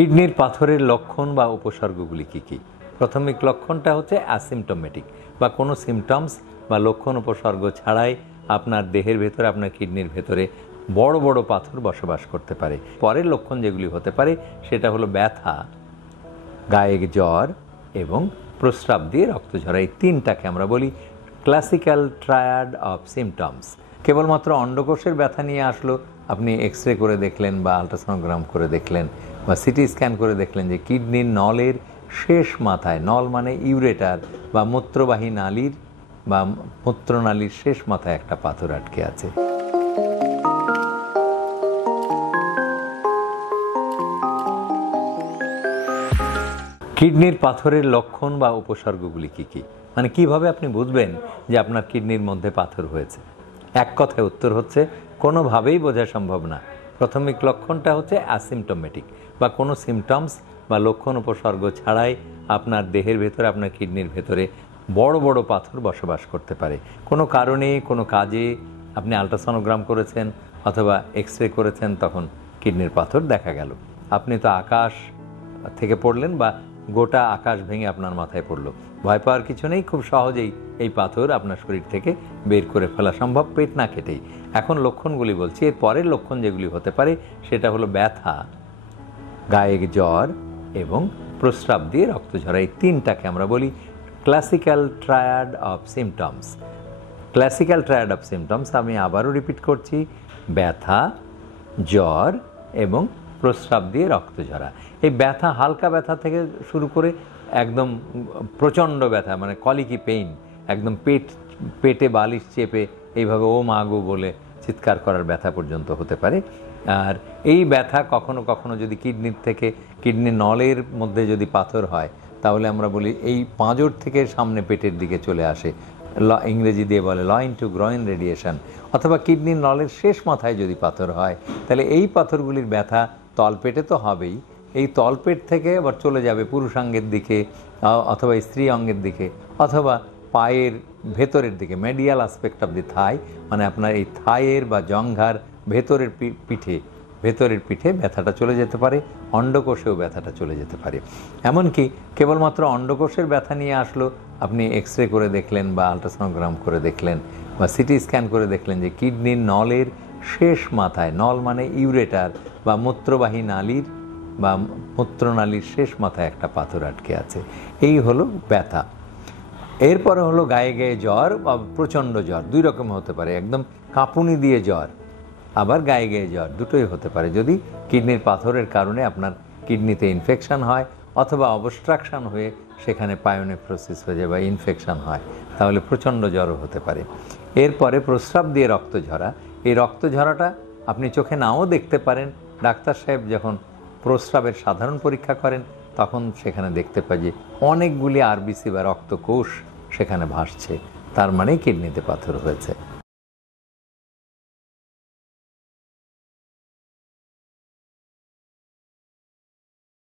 কিডনির পাথরের লক্ষণ বা উপসর্গগুলি কী কী? প্রাথমিক লক্ষণটা হচ্ছে অ্যাসিমটোমেটিক বা কোনো সিমটমস বা লক্ষণ উপসর্গ ছাড়াই আপনার দেহের ভেতরে, আপনার কিডনির ভেতরে বড় বড় পাথর বসবাস করতে পারে। পরের লক্ষণ যেগুলি হতে পারে সেটা হলো ব্যথা, গায়ে জ্বর এবং প্রস্রাব দিয়ে রক্ত ঝরা। এই তিনটাকে আমরা বলি ক্লাসিক্যাল ট্রায়াড অফ সিমটমস। কেবলমাত্র অন্ডকোষের ব্যথা নিয়ে আসলো, আপনি এক্স রে করে দেখলেন বা আলট্রাসোনোগ্রাম করে দেখলেন বা সিটি স্ক্যান করে দেখলেন যে কিডনির নলের শেষ মাথায়, নল মানে ইউরেটার বা মূত্রবাহী নালীর বা মূত্রনালীর শেষ মাথায় একটা পাথর আটকে আছে। কিডনির পাথরের লক্ষণ বা উপসর্গগুলি কী কী? মানে কিভাবে আপনি বুঝবেন যে আপনার কিডনির মধ্যে পাথর হয়েছে? এক কথায় উত্তর হচ্ছে কোনোভাবেই বোঝা সম্ভব না। প্রাথমিক লক্ষণটা হচ্ছে অ্যাসিমটোমেটিক বা কোনো সিমটমস বা লক্ষণ উপসর্গ ছাড়াই আপনার দেহের ভেতরে, আপনার কিডনির ভেতরে বড় বড় পাথর বসবাস করতে পারে। কোনো কারণে, কোনো কাজে আপনি আলট্রাসোনোগ্রাম করেছেন অথবা এক্স রে করেছেন, তখন কিডনির পাথর দেখা গেল। আপনি তো আকাশ থেকে পড়লেন বা গোটা আকাশ ভেঙে আপনার মাথায় পড়লো, ভয় পাওয়ার কিছু নেই, খুব সহজেই এই পাথর আপনার শরীর থেকে বের করে ফেলা সম্ভব, পেট না কেটেই। এখন লক্ষণগুলি বলছি। এর পরের লক্ষণ যেগুলি হতে পারে সেটা হলো ব্যথা, গায়ে জ্বর এবং প্রস্রাব দিয়ে রক্ত ঝরা। এই তিনটাকে আমরা বলি classical triad of symptoms. Classical triad of symptoms, আমি আবারও রিপিট করছি, ব্যথা, জ্বর এবং প্রস্রাব দিয়ে রক্ত ঝরা। এই ব্যথা হালকা ব্যথা থেকে শুরু করে একদম প্রচণ্ড ব্যথা, মানে কলিকি পেইন, একদম পেটে বালিশ চেপে এইভাবে ও মা গো বলে চিৎকার করার ব্যথা পর্যন্ত হতে পারে। আর এই ব্যথা কখনো কখনো যদি কিডনির নলের মধ্যে যদি পাথর হয়, তাহলে আমরা বলি এই পাঁজর থেকে সামনে পেটের দিকে চলে আসে, ইংরেজি দিয়ে বলে লয়েন টু গ্রয়েন রেডিয়েশন। অথবা কিডনির নলের শেষ মাথায় যদি পাথর হয়, তাহলে এই পাথরগুলির ব্যথা তলপেটে তো হবেই, এই তলপেট থেকে আবার চলে যাবে পুরুষাঙ্গের দিকে অথবা স্ত্রী অঙ্গের দিকে অথবা পায়ের ভেতরের দিকে, মেডিয়াল অ্যাসপেক্ট অফ দি থাই, মানে আপনার এই থাইয়ের বা জঙ্ঘার ভেতরের পিঠে ব্যথাটা চলে যেতে পারে। অন্ডকোষেও ব্যথাটা চলে যেতে পারে। এমনকি কেবলমাত্র অন্ডকোষের ব্যথা নিয়ে আসলো, আপনি এক্স রে করে দেখলেন বা আলট্রাসোনোগ্রাম করে দেখলেন বা সিটি স্ক্যান করে দেখলেন যে কিডনির নলের শেষ মাথায়, নল মানে ইউরেটার বা মূত্রবাহী নালীর বা মূত্রনালীর শেষ মাথায় একটা পাথর আটকে আছে। এই হলো ব্যথা। এরপরে হলো গায়ে গায়ে জ্বর বা প্রচণ্ড জ্বর। দুই রকম হতে পারে, একদম কাঁপুনি দিয়ে জ্বর, আবার গায়ে গায়ে জ্বর, দুটোই হতে পারে যদি কিডনির পাথরের কারণে আপনার কিডনিতে ইনফেকশন হয় অথবা অবস্ট্রাকশন হয়ে সেখানে পায়োনেফ্রোসিস হয়ে যায় বা ইনফেকশন হয়, তাহলে প্রচণ্ড জ্বরও হতে পারে। এরপরে প্রস্রাব দিয়ে রক্ত ঝরা। এই রক্ত ঝরাটা আপনি চোখে নাও দেখতে পারেন। ডাক্তার সাহেব যখন প্রস্রাবের সাধারণ পরীক্ষা করেন, তখন সেখানে দেখতে পাই যে অনেকগুলি আরবিসি বা রক্তকোষ সেখানে ভাসছে, তার মানে কিডনিতে পাথর হয়েছে।